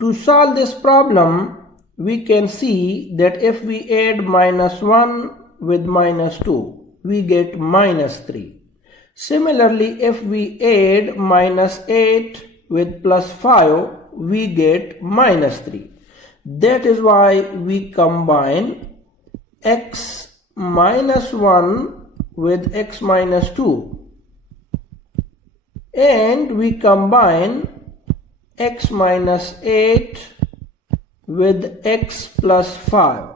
To solve this problem, we can see that if we add minus 1 with minus 2, we get minus 3. Similarly, if we add minus 8 with plus 5, we get minus 3. That is why we combine x minus 1 with x minus 2, and we combine x minus 8 with x plus 5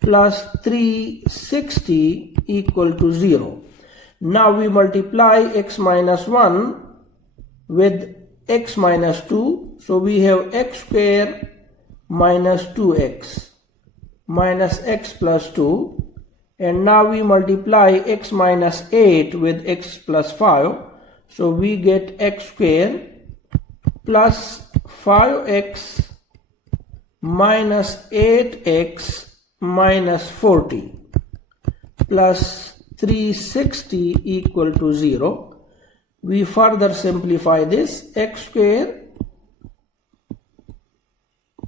plus 360 equal to 0. Now we multiply x minus 1 with x minus 2, so we have x square minus 2x minus x plus 2, and now we multiply x minus 8 with x plus 5, so we get x square plus 5x minus 8x minus 40 plus 360 equal to 0. We further simplify this. X square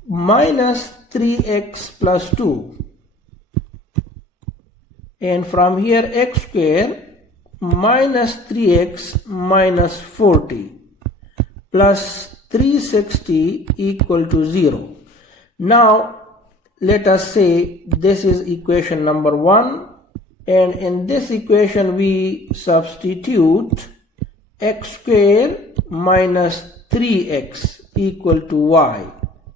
minus 3x plus 2, and from here x square minus 3x minus 40 plus 360 equal to 0. Now let us say this is equation number 1, and in this equation we substitute x square minus 3x equal to y.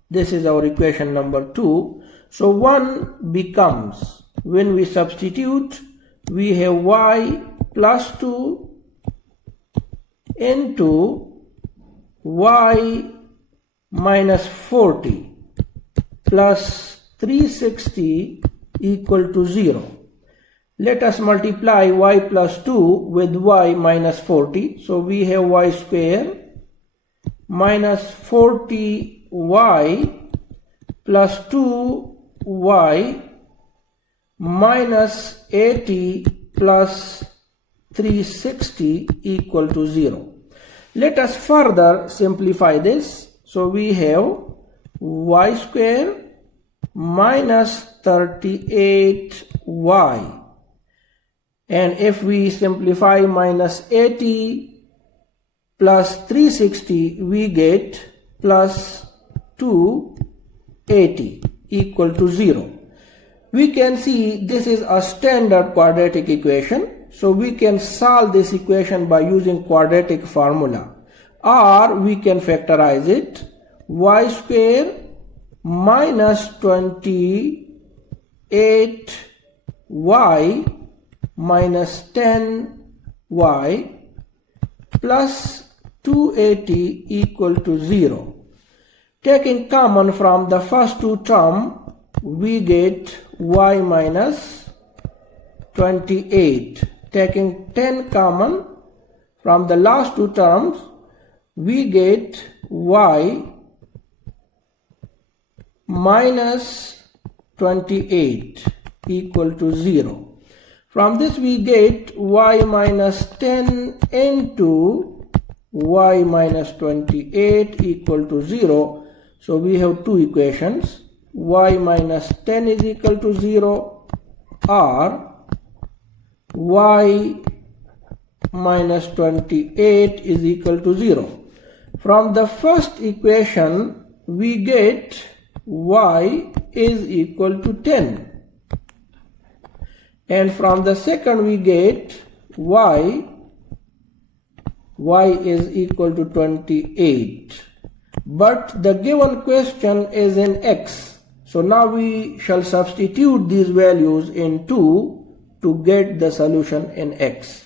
This is our equation number 2. So 1 becomes, when we substitute, we have y plus 2 into y minus 40 plus 360 equal to 0. Let us multiply y plus 2 with y minus 40. So we have y square minus 40y plus 2y minus 80 plus 360 equal to 0. Let us further simplify this. So we have y square minus 38y, and if we simplify minus 80 plus 360, we get plus 280 equal to 0. We can see this is a standard quadratic equation, so we can solve this equation by using quadratic formula, or we can factorize it. Y square minus 28y minus 10y plus 280 equal to 0. Taking common from the first two terms, we get y minus 28. Taking 10 common from the last two terms, we get y minus 28 equal to 0. From this we get y minus 10 into y minus 28 equal to 0. So we have two equations. Y minus 10 is equal to 0, or y minus 28 is equal to 0. From the first equation we get y is equal to 10, and from the second we get y is equal to 28, but the given question is in x, so now we shall substitute these values in 2 to get the solution in x.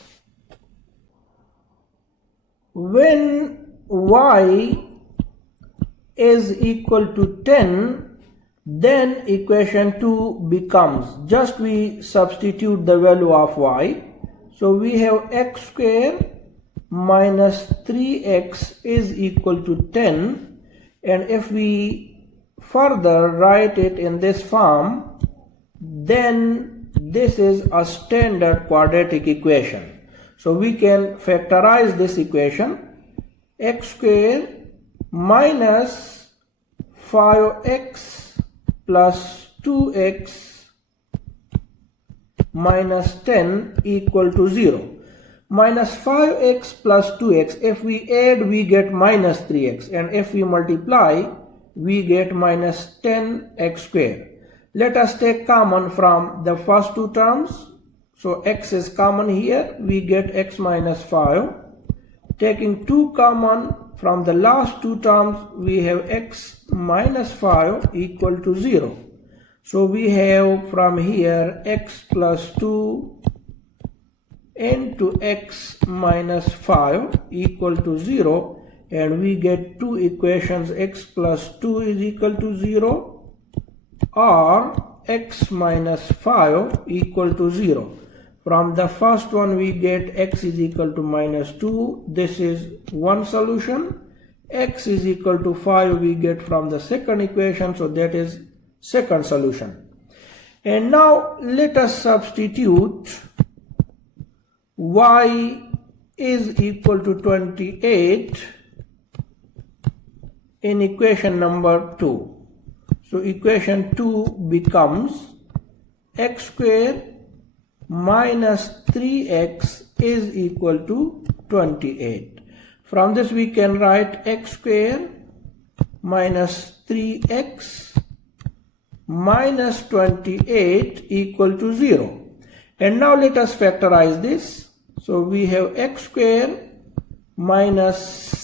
When y is equal to 10, then equation 2 becomes, just we substitute the value of y. So we have x square minus 3x is equal to 10, and if we further write it in this form, then this is a standard quadratic equation. So we can factorize this equation. X square minus 5x plus 2x minus 10 equal to 0. Minus 5x plus 2x, if we add we get minus 3x, and if we multiply we get minus 10x squared. Let us take common from the first two terms. So x is common here, we get x minus 5. Taking 2 common from the last two terms, we have x minus 5 equal to 0. So we have from here x plus 2 into x minus 5 equal to 0, and we get two equations, x plus 2 is equal to 0 or x minus 5 equal to 0. From the first one we get x is equal to minus 2, this is one solution. X is equal to 5 we get from the second equation, so that is second solution. And now let us substitute y is equal to 28 in equation number 2. So equation 2 becomes x squared minus 3x is equal to 28. From this we can write x squared minus 3x minus 28 equal to 0. And now let us factorize this. So we have x squared minus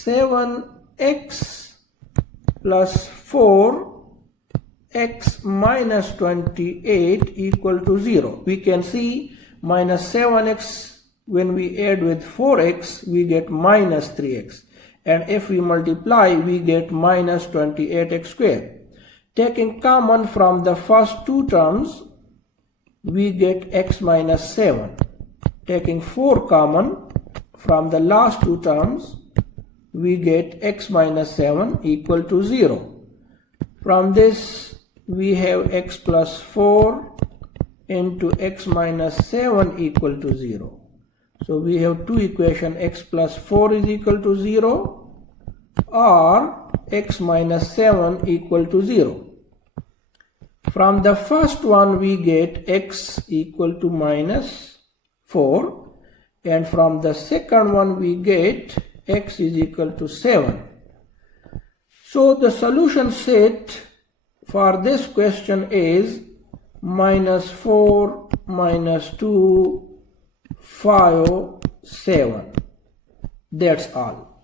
7x plus 4x minus 28 equal to 0. We can see minus 7x, when we add with 4x we get minus 3x, and if we multiply we get minus 28x squared. Taking common from the first two terms, we get x minus 7. Taking 4 common from the last two terms, we get x minus 7 equal to 0. From this we have x plus 4 into x minus 7 equal to 0. So we have two equations, x plus 4 is equal to 0 or x minus 7 equal to 0. From the first one we get x equal to minus 4, and from the second one we get x is equal to 7. So the solution set for this question is minus 4 minus 2 5 7. That's all.